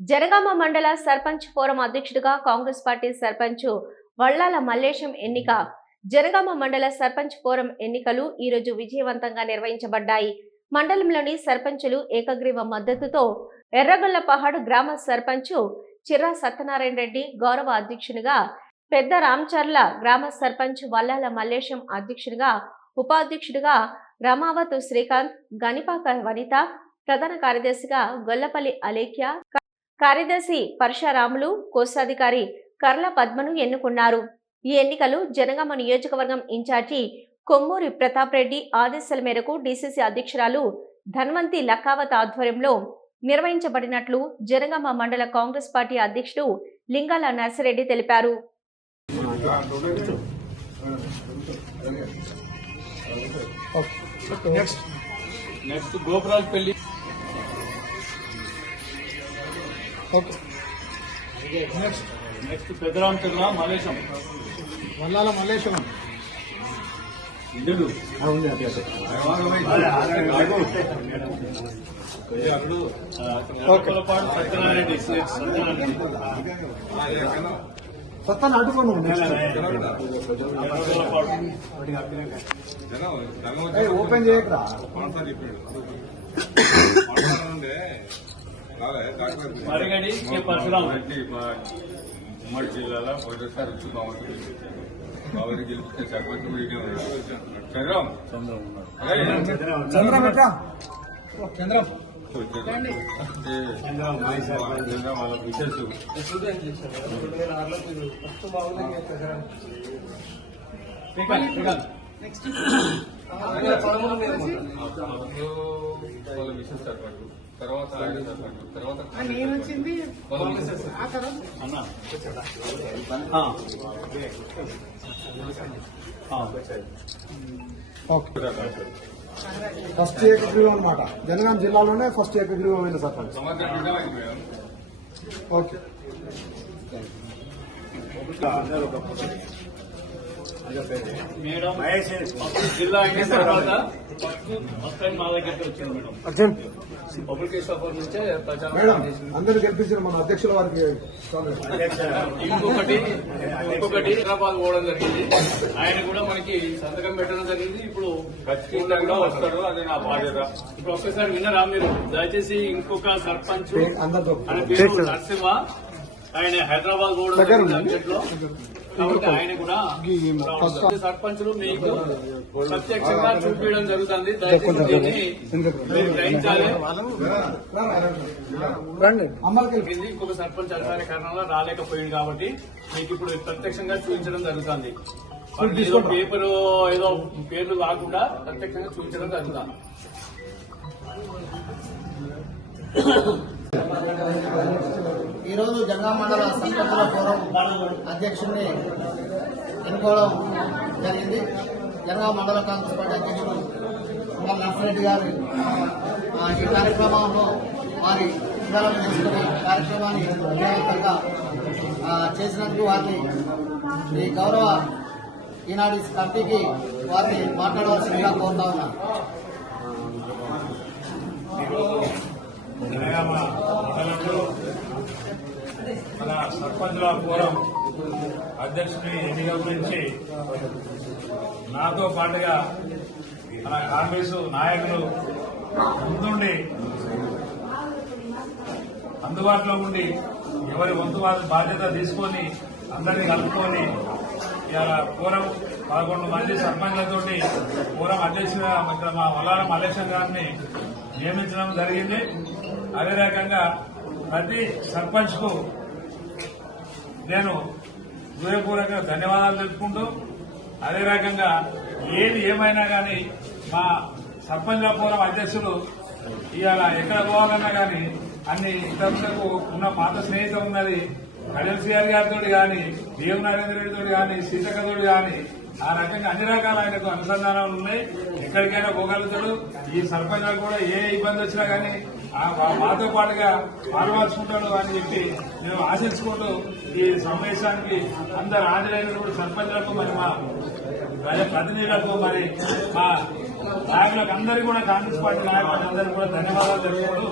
జనగామ మండల సర్పంచ్ ఫోరం అధ్యక్షుడిగా కాంగ్రెస్ పార్టీ సర్పంచ్ వల్లాల మల్లేశం ఎన్నిక. జనగామ మండల సర్పంచ్ ఫోరం ఎన్నికలు ఈ రోజు విజయవంతంగా నిర్వహించబడ్డాయి. మండలంలోని సర్పంచులు ఏకగ్రీవ మద్దతుతో ఎర్రగొల్లపహాడు గ్రామ సర్పంచ్ చిర్రా సత్యనారాయణ రెడ్డి గౌరవ అధ్యక్షునిగా, పెద్ద రామచర్ల గ్రామ సర్పంచ్ వల్లాల మల్లేశం అధ్యక్షునిగా, ఉపాధ్యక్షుడిగా రమావత్ శ్రీకాంత్, గనిపాక వనిత, ప్రధాన కార్యదర్శిగా గొల్లపల్లి అలేఖ్య, కార్యదర్శి పరశురాములు, కోశాధికారి కర్ల పద్మను ఎన్నుకున్నారు. ఈ ఎన్నికలు జనగామ నియోజకవర్గం ఇన్ఛార్జి కొమ్మూరి ప్రతాప్ రెడ్డి ఆదేశాల మేరకు డిసిసి అధ్యక్షురాలు ధన్వంతి లక్కావత్ ఆధ్వర్యంలో నిర్వహించబడినట్లు జనగామ మండల కాంగ్రెస్ పార్టీ అధ్యక్షుడు లింగాల నర్సిరెడ్డి తెలిపారు. నెక్స్ట్ గోపురాలపల్లి, నెక్స్ట్ పెద్దరామచంద్ర మల్లేశం, వల్లాల మల్లేశం ఇందుడు సత్యనారాయణ సత్తాన్ని అడ్డుకోను ఓపెన్ చేయకరా మరిగడి పరశురామ్ ఉమ్మడి జిల్లాలో మొదటిసారి వచ్చి బాబు గెలిపిస్తే సర్పంచ్ చంద్రం చంద్రం ఎట్లా చంద్రం వాళ్ళ విషెస్ వాళ్ళ విషెస్ సర్పంచ్, తర్వాత ఆయన సర్పంచ్, తర్వాత ఫస్ట్ ఏకగ్రీవం అన్నమాట. జనగాం జిల్లాలోనే ఫస్ట్ ఏకగ్రీవమైన సర్పంచ్. ఓకే మేడం జిల్లా అయిన తర్వాత ఫస్ట్ టైం మా దగ్గరికి వచ్చింది మేడం. పబ్లికేశ్వర్ నుంచే మేడం అందరూ గెలిపించిన మన అధ్యక్షుల వారికి ఇంకొకటి హైదరాబాద్ పోవడం జరిగింది. ఆయన కూడా మనకి సంతకం పెట్టడం జరిగింది. ఇప్పుడు ఖచ్చితంగా వస్తాడు, అది నా బాధ్యత. ఇప్పుడు ఒక్కసారి విన్నరా మీరు? దయచేసి ఇంకొక సర్పంచ్ అందరితో ఆయన పేరు నరసింహ, ఆయన హైదరాబాద్ పోవడం జరిగింది అర్జెంట్లో. కాబట్టి ఆయన కూడా సర్పంచులు మీకు ప్రత్యక్షంగా చూపించడం జరుగుతుంది. దయచేసి దీన్ని మీరు గ్రహించాలి. ఇంకొక సర్పంచ్ అధికార కారణంగా రాలేకపోయింది కాబట్టి మీకు ఇప్పుడు ప్రత్యక్షంగా చూపించడం జరుగుతుంది. ఏదో పేపరు ఏదో పేర్లు కాకుండా ప్రత్యక్షంగా చూపించడం జరుగుతుంది. ఈరోజు జనగామ మండల సర్పంచుల ఫోరం అధ్యక్షుడిని ఎన్నుకోవడం జరిగింది. జనగామ మండల కాంగ్రెస్ పార్టీ అధ్యక్షుడు నర్సిరెడ్డి గారు ఈ కార్యక్రమంలో వారి వివరాలను తీసుకుని కార్యక్రమాన్ని విజయవంతంగా చేసినందుకు వారిని ఈ గౌరవ ఈనాటి కమిటీకి వారిని మాట్లాడవలసిందిగా కోరుతా ఉన్నారు. జనగామ మండలంలో మన సర్పంచుల ఫోరం అధ్యక్షుడి ఎన్నిక గురించి నాతో పాటుగా మన కాంగ్రెస్ నాయకులు ముందుండి అందుబాటులో ఉండి ఎవరి వంతు బాధ్యత తీసుకొని అందరినీ కలుపుకొని ఇవాళ ఫోరం 11 మంది సర్పంచ్లతోటి ఫోరం అధ్యక్షుడిగా మా వల్లాల మల్లేశం గారిని నియమించడం జరిగింది. అదే రకంగా ప్రతి సర్పంచ్ కు నేను హృదయపూర్వకంగా ధన్యవాదాలు తెలుపుకుంటూ, అదే రకంగా ఏది ఏమైనా కానీ మా సర్పంచ్ల ఫోరం అధ్యక్షులు ఇవాళ ఎక్కడ పోవాలన్నా కానీ అన్ని ఇతరులకు ఉన్న పాత స్నేహితం ఉన్నది. కళ్యాణ్ సిఆర్ గారితో కానీ, దేవ్ నరేంద్ర రెడ్డితో కానీ, సీతక్కతో కానీ ఆ రకంగా అన్ని రకాల ఆయనకు అనుసంధానాలు ఉన్నాయి. ఎక్కడికైనా పోగలుగుతాడు. ఈ సర్పంచ్లకు కూడా ఏ ఇబ్బంది వచ్చినా కానీ మాతో పాటుగా పాల్పంచుకుంటాడు అని చెప్పి మేము ఆశించుకుంటూ ఈ సమావేశానికి అందరు హాజరైన సర్పంచ్లకు, మరి మా ప్రతినిధులకు, మరి మా నాయకులకు అందరికీ కూడా కాంగ్రెస్ పార్టీ నాయకులకు అందరికీ కూడా ధన్యవాదాలు తెలుపుకుంటూ